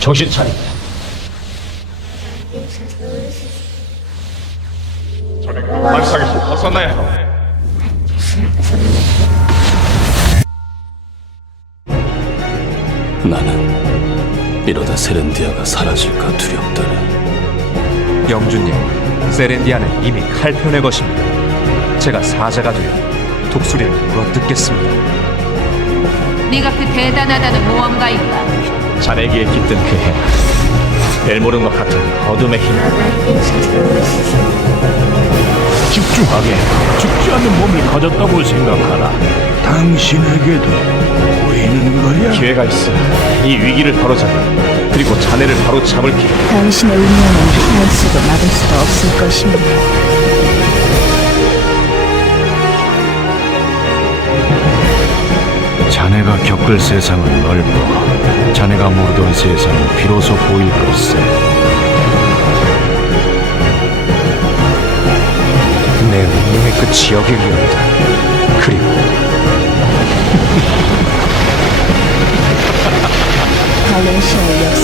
정신 차리. 말상에서 벗어나야 하오. 나는 이러다 세렌디아가 사라질까 두렵다네. 영주님, 세렌디아는 이미 칼편의 것입니다. 제가 사자가 되어 독수리를 물어뜯겠습니다. 네가 그 대단하다는 모험가인가? 자네기에 깃든 그 해. 벨모른과 같은 어둠의 힘. 집중하게 죽지 않는 몸을 가졌다고 생각하라. 당신에게도 보이는 거야? 기회가 있어. 이 위기를 바로잡아. 그리고 자네를 바로 잡을 기회. 당신의 운명은 할 수도 막을 수도 없을 것입니다. 겪을 세상은 넓어. 자네가 모르던 세상이 비로소 보일 걸세. 내 운명의 끝이 여기 위험이다. 그리고 발렌시아의 역사